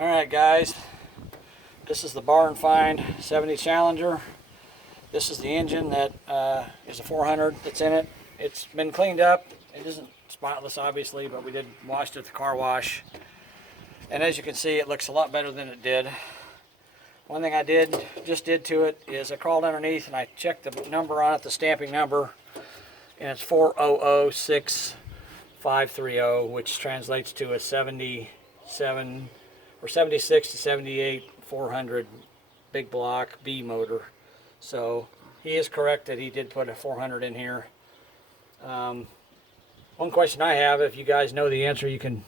Alright guys, this is the Barn Find 70 Challenger. This is the engine that is a 400 that's in it. It's been cleaned up. It isn't spotless obviously, but we did wash it at the car wash. And as you can see, it looks a lot better than it did. One thing I just did to it is I crawled underneath and I checked the number on it, the stamping number, and it's 4006-530, which translates to a 77 or 76 to 78 400 big block B motor. So he is correct that he did put a 400 in here. One question I have, if you guys know the answer, you can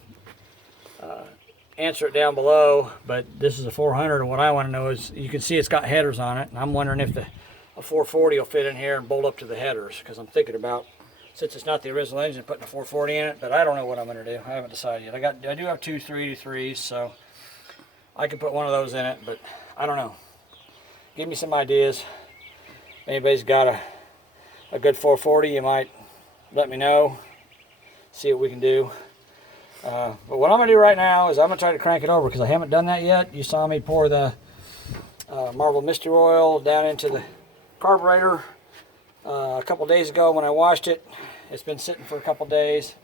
answer it down below, but this is a 400, and what I want to know is, you can see it's got headers on it, and I'm wondering if a 440 will fit in here and bolt up to the headers, because I'm thinking about, since it's not the original engine, putting a 440 in it, but I don't know what I'm going to do. I haven't decided yet. I do have two 323s, so I could put one of those in it, but I don't know. Give me some ideas. If anybody's got a good 440, you might let me know, see what we can do. But what I'm going to do right now is I'm going to try to crank it over, because I haven't done that yet. You saw me pour the Marvel Mystery Oil down into the carburetor a couple days ago when I washed it. It's been sitting for a couple days.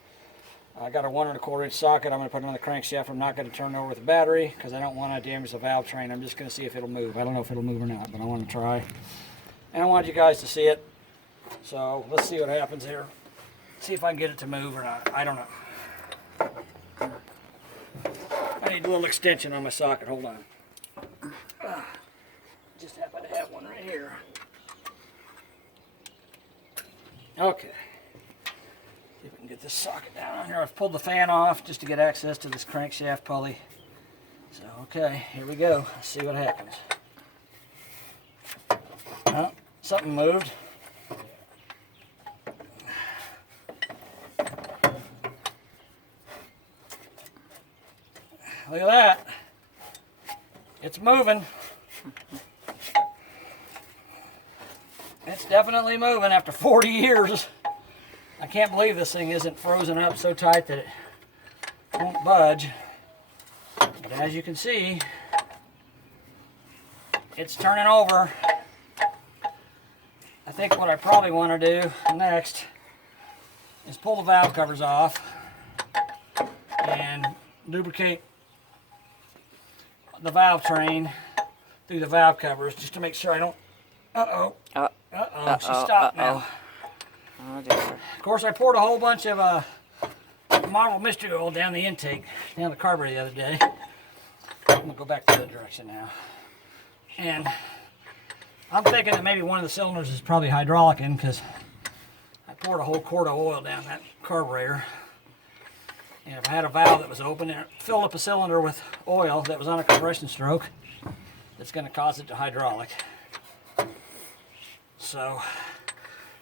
I got a 1 1/4 inch socket. I'm going to put it on the crankshaft. I'm not going to turn it over with the battery because I don't want to damage the valve train. I'm just going to see if it'll move. I don't know if it'll move or not, but I want to try. And I want you guys to see it. So let's see what happens here. See if I can get it to move or not. I don't know. I need a little extension on my socket. Hold on. Just happen to have one right here. Okay. See if we can get this socket down on here. I've pulled the fan off just to get access to this crankshaft pulley. So, okay, here we go. Let's see what happens. Oh, something moved. Look at that. It's moving. It's definitely moving after 40 years. I can't believe this thing isn't frozen up so tight that it won't budge. But as you can see, it's turning over. I think what I probably want to do next is pull the valve covers off and lubricate the valve train through the valve covers just to make sure I don't. She stopped now. Oh dear. Of course, I poured a whole bunch of Marvel Mystery Oil down the intake, down the carburetor the other day. I'm gonna go back the other direction now. And I'm thinking that maybe one of the cylinders is probably hydraulic in, because I poured a whole quart of oil down that carburetor. And if I had a valve that was open and it filled up a cylinder with oil that was on a compression stroke, it's going to cause it to hydraulic. So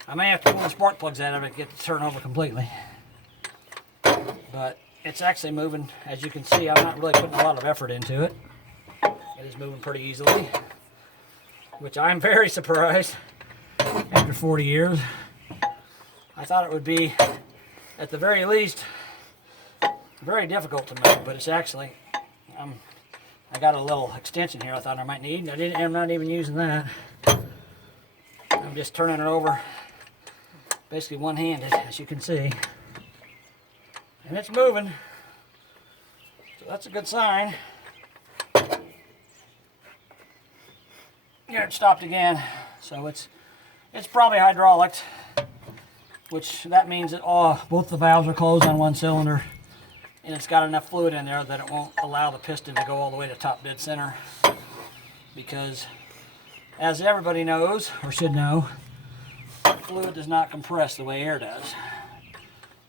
I may have to pull the spark plugs out of it to get it to turn over completely. But it's actually moving. As you can see, I'm not really putting a lot of effort into it. It is moving pretty easily, which I'm very surprised after 40 years. I thought it would be, at the very least, very difficult to move, but it's actually, I got a little extension here I thought I might need. I'm not even using that. I'm just turning it over basically one-handed, as you can see. And it's moving. So that's a good sign. Here it stopped again. So it's probably hydraulic, which that means that both the valves are closed on one cylinder. And it's got enough fluid in there that it won't allow the piston to go all the way to top dead center. Because, as everybody knows, or should know, fluid does not compress the way air does.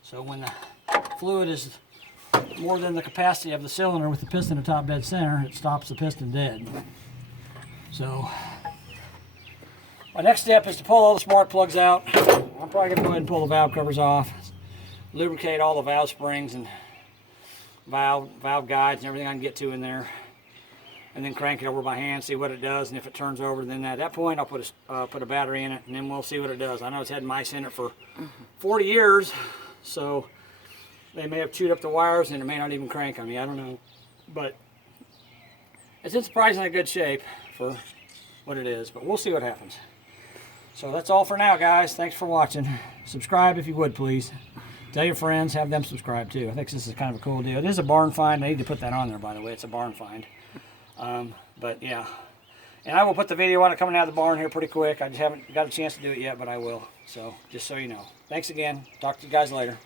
So when the fluid is more than the capacity of the cylinder with the piston at top dead center, it stops the piston dead. So, my next step is to pull all the spark plugs out. I'm probably going to go ahead and pull the valve covers off, lubricate all the valve springs and valve guides and everything I can get to in there, and then crank it over by hand, see what it does, and if it turns over, then at that point I'll put a battery in it, and then we'll see what it does. I know it's had mice in it for 40 years, so they may have chewed up the wires and it may not even crank on me, I don't know. But it's in surprisingly good shape for what it is, but we'll see what happens. So that's all for now, guys. Thanks for watching. Subscribe if you would, please. Tell your friends, have them subscribe too. I think this is kind of a cool deal. It is a barn find. I need to put that on there, by the way. It's a barn find. But yeah. And I will put the video on it coming out of the barn here pretty quick. I just haven't got a chance to do it yet, but I will. So just so you know. Thanks again. Talk to you guys later.